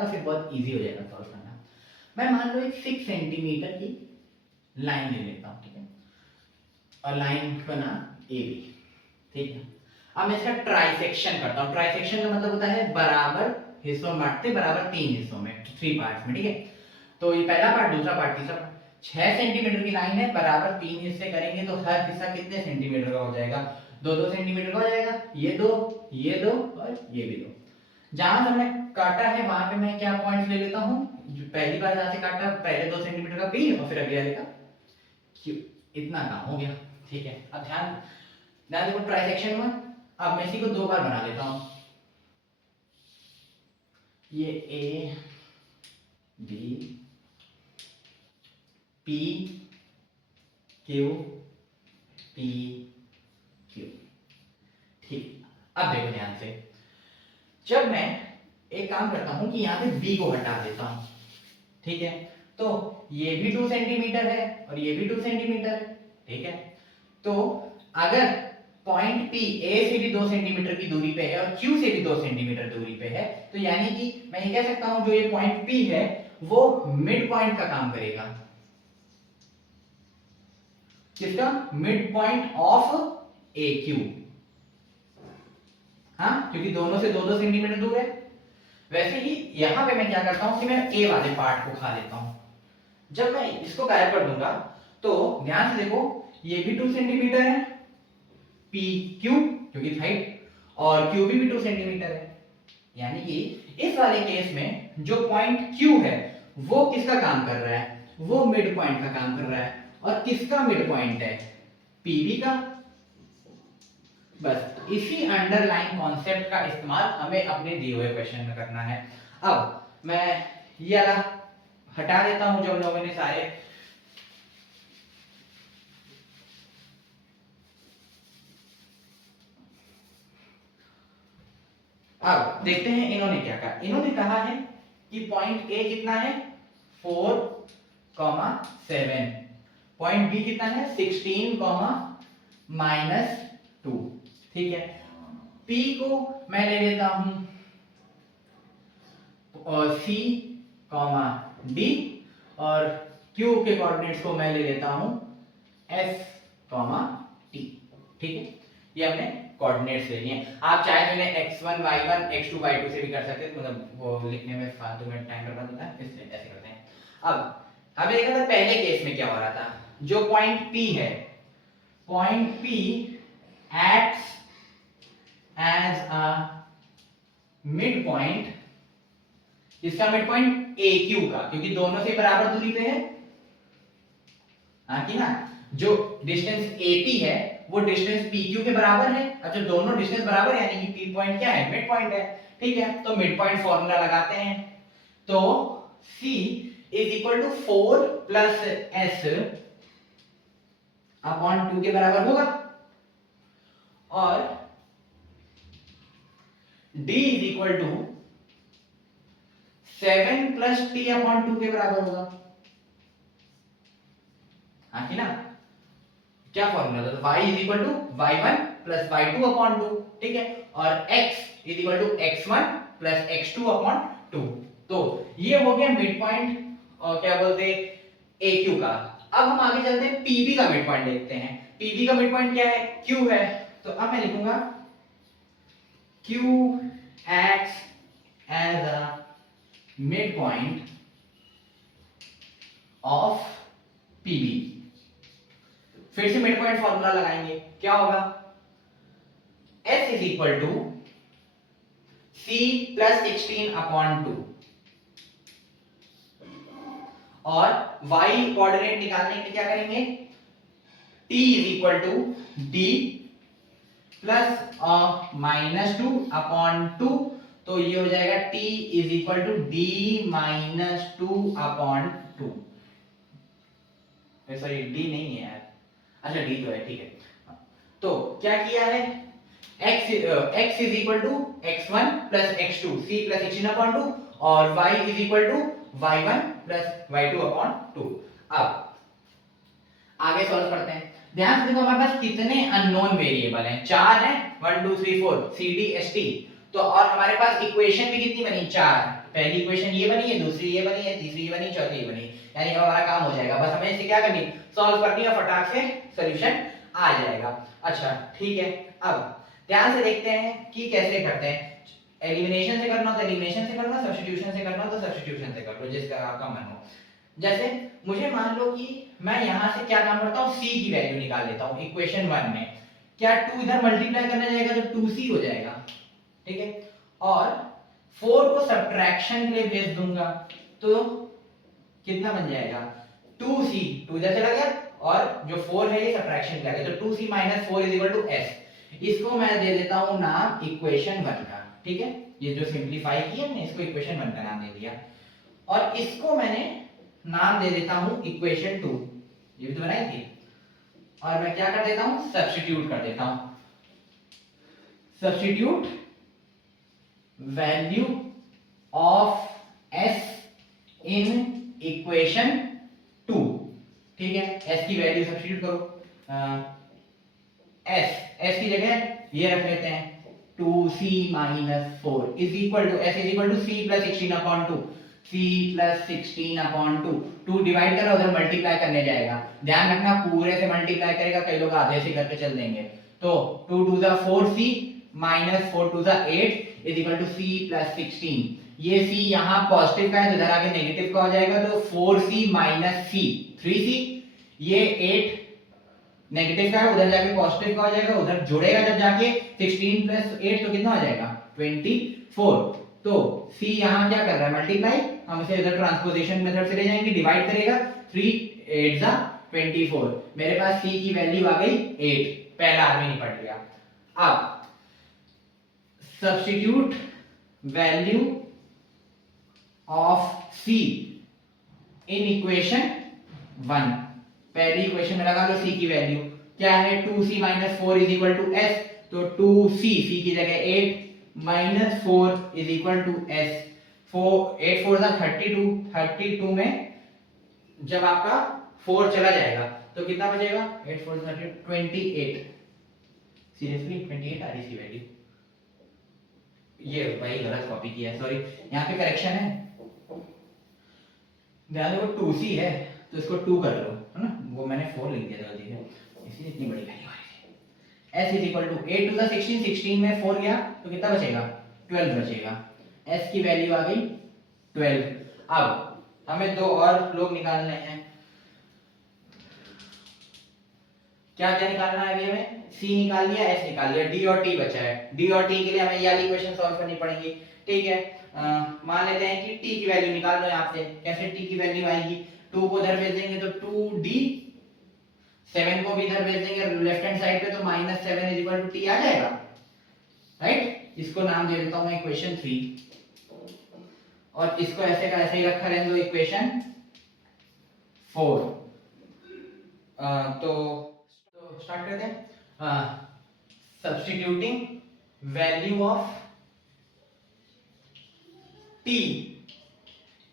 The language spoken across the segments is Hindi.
ना फिर बहुत इजी हो जाएगा सॉल्व करना। मैं मान लो एक 6 सेंटीमीटर की लाइन ले लेता हूँ, ठीक है, और लाइन का नाम ए बी, ठीक है। अब मैं इसका ट्राइसेक्शन करता हूँ। ट्राइसेक्शन का मतलब होता है बराबर हिस्सों में बांटते, बराबर 3 हिस्सों में, 3 पार्ट्स में, ठीक है। तो ये पहला पार्ट, दूसरा पार्ट, तीसरा पार्ट। 6 सेंटीमीटर की लाइन है, बराबर 3 हिस्से करेंगे तो हर हिस्सा कितने सेंटीमीटर का हो जाएगा? 2-2 सेंटीमीटर का हो जाएगा। ये दो और ये भी दो। जहां से हमने काटा है वहां पे मैं क्या पॉइंट्स ले लेता हूँ? जो पहली बार जहां से काटा, पहले 2 सेंटीमीटर का पी और फिर अगले वाले का क्यू। इतना काम हो गया, ठीक है। अब ध्यान ध्यान देखो ट्राइसेक्शन में। अब मैं इसी को 2 बार बना लेता हूं। ये A B P Q P Q, ठीक। अब देखो ध्यान से, जब मैं एक काम करता हूं कि यहां से बी को हटा देता हूं, ठीक है, तो ये भी 2 सेंटीमीटर है और ये भी 2 सेंटीमीटर है, ठीक है। तो अगर पॉइंट P A से भी 2 सेंटीमीटर की दूरी पे है और Q से भी 2 सेंटीमीटर दूरी पे है, तो यानी कि मैं ये कह सकता हूं जो ये पॉइंट P है वो मिड पॉइंट का काम करेगा। किसका? Mid point of AQ। हाँ, क्योंकि दोनों से 2-2 सेंटीमीटर दूर है। वैसे ही यहां पे मैं क्या करता हूं कि मैं A वाले पार्ट को खा लेता हूं। जब मैं इसको गायब कर दूंगा तो ध्यान से देखो, ये भी 2 सेंटीमीटर है, पी क्यू क्योंकि हाइट, और क्यू भी 2 सेंटीमीटर है। यानी कि इस वाले केस में जो पॉइंट क्यू है वो किसका काम कर रहा है? वो मिड पॉइंट का काम कर रहा है। और किसका मिड पॉइंट है? पीबी का। बस इसी अंडरलाइन कॉन्सेप्ट का इस्तेमाल हमें अपने दिए हुए क्वेश्चन में करना है। अब मैं ये हटा देता हूं जो हम लोगों ने सारे। अब देखते हैं इन्होंने क्या कहा। इन्होंने कहा है कि पॉइंट ए कितना है? 4,7। पॉइंट बी कितना है? 16, -2, ठीक है। पी को मैं ले लेता हूं सी, डी, और क्यू के कोऑर्डिनेट्स को मैं ले लेता हूं एस, टी, ठीक है। ये हमने कोऑर्डिनेट्स ले लिए। आप चाहे तो इन्हें x1 y1 x2 y2 से भी कर सकते हैं, मतलब वो लिखने में फालतू में टाइम बर्बाद होता है, इसलिए ऐसे करते हैं। अब हमें देखा था पहले केस में क्या हो रहा था। जो पॉइंट P है, point P acts as a mid point. इसका मिड पॉइंट AQ का, क्योंकि दोनों से बराबर दूरी पे है, हाँ कि ना। जो डिस्टेंस AP है वो डिस्टेंस PQ के बराबर है। अच्छा, दोनों डिस्टेंस बराबर है यानी कि P पॉइंट क्या है? मिड पॉइंट है, ठीक है। तो मिड पॉइंट फॉर्मूला लगाते हैं। तो C is equal to 4 plus S upon 2 के बराबर होगा, और D is equal to 7 plus T upon 2 के बराबर होगा, हाँ कि ना। क्या फॉर्मूला था? y is equal to y1 plus y2 upon 2, ठीक है, और x is equal to x1 plus x2 upon 2। तो ये हो गया मिड पॉइंट, और क्या बोलते हैं, AQ का। अब हम आगे चलते हैं, PB का मिड पॉइंट देखते हैं। PB का मिड पॉइंट क्या है? Q है। तो अब मैं लिखूंगा Q acts as a midpoint of PB। फिर से मिड पॉइंट फॉर्मूला लगाएंगे, क्या होगा? S is equal to C plus 16 upon 2, और y कोऑर्डिनेट निकालने के लिए क्या करेंगे? T is equal to D plus -2 upon 2। तो ये हो जाएगा T is equal to D -2 upon 2। Sorry, D नहीं है यार, अच्छा D तो है, ठीक है। तो क्या किया है? x is equal to x1 plus x2 c plus 16 upon 2, और y is equal to y1 plus y2 upon 2। अब आगे सॉल्व करते हैं। ध्यान से देखो, हमारे पास कितने अननोन वेरिएबल हैं? 4 हैं, 1 2 3 4 c d s t। तो और हमारे पास इक्वेशन भी कितनी बनी? 4। पहली इक्वेशन ये बनी है, दूसरी ये बनी है, तीसरी ये बनी, चौथी ये बनी, यानी अब हमारा काम हो जाएगा। बस हमें इसे क्या करनी, सॉल्व करनी है, फटाक से सॉल्यूशन आ जाएगा। अच्छा ठीक है, अब ध्यान से देखते हैं कि कैसे करते हैं। एलिमिनेशन से करना हो तो एलिमिनेशन से करना, सब्स्टिट्यूशन से करना हो तो सब्स्टिट्यूशन से कर लो, जिसका आपका मन हो। जैसे मुझे मान लो कि मैं यहां से क्या काम करता हूं, c की वैल्यू निकाल लेता हूं इक्वेशन 1 में। क्या 2 इधर मल्टीप्लाई करना जाएगा तो 2c हो जाएगा, ठीक है। और 4 को सब्ट्रैक्शन के लिए भेज दूंगा तो कितना बन जाएगा, 2c, 2 इधर चला गया और जो 4 है ये सब्ट्रैक्शन के लिए आ गया, तो 2c - 4 s। इसको मैं दे देता हूं नाम इक्वेशन 1 का, ठीक है। ये जो सिंपलीफाई किया मैंने, इसको इक्वेशन 1 का नाम दे दिया। और इसको मैंने नाम दे देता हूं इक्वेशन 2, ये भी तो बनाई थी। और मैं क्या कर देता हूं, सब्स्टिट्यूट कर देता हूं, substitute value of s in equation 2, ठीक है। s की वैल्यू सब्स्टिट्यूट करो, s की जगह ये रख लेते हैं 2c - 4 is equal to s is equal to c + 16/2, c + 16/2। 2 divide कर रहा उधर मल्टीप्लाई करने जाएगा, ध्यान रखना पूरे से मल्टीप्लाई करेगा, कई लोग आधे से करके चल देंगे। तो 2 2 * 4c - 4 2 * 8 is equal to c + 16। ये c यहां पॉजिटिव का है तो इधर आगे नेगेटिव का हो जाएगा, तो 4c - c 3c। ये 8 नेगेटिव का है, उधर जाके पॉजिटिव का हो जाएगा, उधर जुड़ेगा जब जाके 16 + 8 तो कितना हो जाएगा 24। तो c यहां क्या कर रहा है, मल्टीप्लाई, हम इसे इधर ट्रांसपोजिशन मेथड से ले जाएंगे, डिवाइड करेगा, 3 8 = 24। मेरे पास c की वैल्यू आ गई 8, पहला आदमी निपट गया। अब substitute value of c in equation 1। पहली इक्वेशन में लगा लो c की वैल्यू क्या है, 2c - 4 is equal to s, तो 2c, c की जगह 8 - 4 इज इक्वल टू s। 8 4 = 32, 32 में जब आपका 4 चला जाएगा तो कितना बचेगा, 8 4 = 28। सीरियसली 28 आ रही इसकी वैल्यू, ये भाई गलत कॉपी किया है, सॉरी, यहाँ पे करेक्शन है, ध्यान दो 2c है तो इसको 2 कर लो, है ना, वो मैंने 4 लिख दिया था गलती से, इसलिए इतनी बड़ी वैल्यू आ रही है। s = 8 2 * 16, 16 में 4 गया तो कितना बचेगा, 12 बचेगा। s की वैल्यू आ गई 12। अब हमें दो और लोग निकालने हैं, क्या क्या निकालना है अभी हमें, c निकाल लिया, s निकाल लिया, d और t बचा है। d और t के लिए हमें ये वाली इक्वेशन सॉल्व करनी पड़ेगी, ठीक है। मान लेते हैं कि t की वैल्यू निकाल लो यहाँ से, कैसे t की वैल्यू आएगी, 2 को इधर भेज देंगे तो 2d, 7 को भी इधर भेज देंगे लेफ्ट हैंड साइड पे तो -7 = t आ जाएगा, राइट। इसको नाम दे देता हूं मैं इक्वेशन 3 और इसको ऐसे का ऐसे ही रखा रहने दो इक्वेशन 4। तो स्टार्ट करते हैं, substituting value of t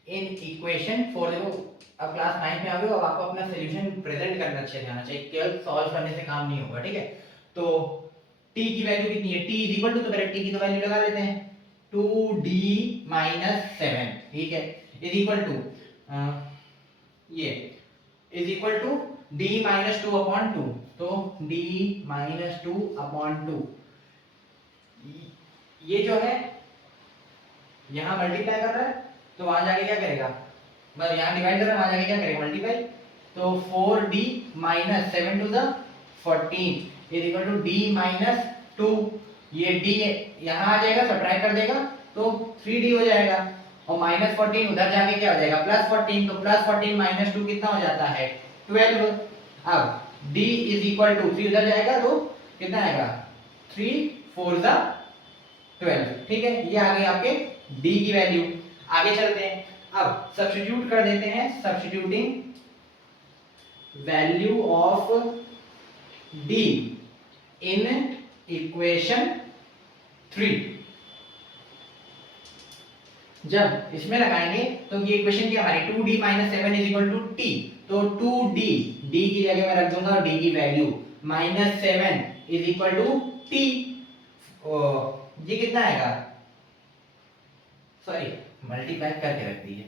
in equation 4। देखो अब क्लास 9 में आ गए हो, अब आपको अपना सॉल्यूशन प्रेजेंट करना अच्छे से आना चाहिए, केवल सॉल्व करने से काम नहीं होगा, ठीक है। तो t की वैल्यू कितनी है, t = तो पहले t की तो वैल्यू लगा लेते हैं, 2d - 7, ठीक है, इज इक्वल टू ये इज इक्वल टू d - 2/2, तो d - 2/2, ये जो है यहां मल्टीप्लाई कर रहा है तो वहां जाके क्या करेगा, बस यहां डिवाइड कर रहा है, वहां जाके क्या करेगा, मल्टीप्लाई, तो 4d - 7 2 = 14 is equal to d - 2, ये d यहां आ जाएगा, सब्ट्रैक्ट कर देगा तो 3d हो जाएगा, और -14 उधर जाके क्या हो जाएगा, +14, तो +14 - 2 कितना हो जाता है 12। अब d = 3 उधर जाएगा तो कितना आएगा, 3 4 = 12, ठीक है। ये आ गई आपके d की वैल्यू। आगे चलते हैं, अब सब्स्टिट्यूट कर देते हैं, substituting value of d in equation 3। जब इसमें लगाएंगे तो ये इक्वेशन क्या हमारी, 2d - 7 = t, तो 2d, d की जगह मैं रख दूंगा d की वैल्यू -7 = t। ये कितना आएगा, सॉरी मल्टीप्लाई करके रख दिए।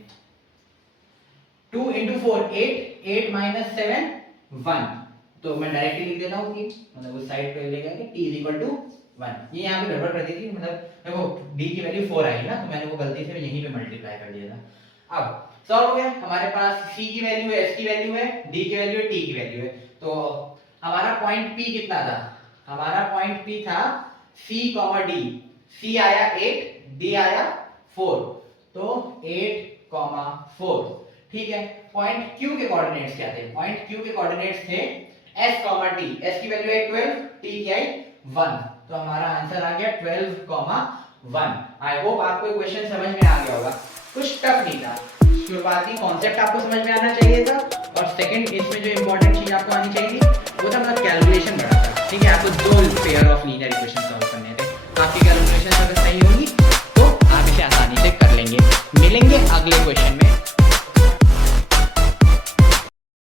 2 into 4 8, 8 minus 7 1। तो मैं डायरेक्टली लिख देता हूँ कि मतलब उस साइड पे लेगा कि t is equal to 1। ये यहाँ पे गड़बड़ कर दी थी, मतलब देखो d की वैल्यू 4 आई ना, तो मैंने वो गलती से यहीं पे मल्टीप्लाई कर दिया था। अब सॉल्व हो गया, हमारे पास c की वैल्यू है, s की वैल्यू है, d की वैल्यू है, t की वैल्यू है। तो हमारा पॉइंट p कितना था? हमारा पॉइंट p था c, d। c आया 8, d आया 4, तो 8, 4। ठीक है। पॉइंट Q के कोऑर्डिनेट्स क्या थे? पॉइंट Q के कोऑर्डिनेट्स थे S, T। S की वैल्यू है 12, T की आई 1, तो हमारा आंसर आ गया 12, 1। आई होप आपको ये क्वेश्चन समझ में आ गया होगा, कुछ टफ नहीं था। शुरुआती कॉन्सेप्ट आपको समझ में आना चाहिए था, और सेकंड इसमें जो इंपॉर्टेंट चीज आपको आनी चाहिए थी वो था मतलब कैलकुलेशन बड़ा था। ठीक है, आपको दो pair of linear equation solve करने थे, आपकी कैलकुलेशन अगर सही होगी तो आप इसे आसानी से कर लेंगे। मिलेंगे अगले क्वेश्चन में।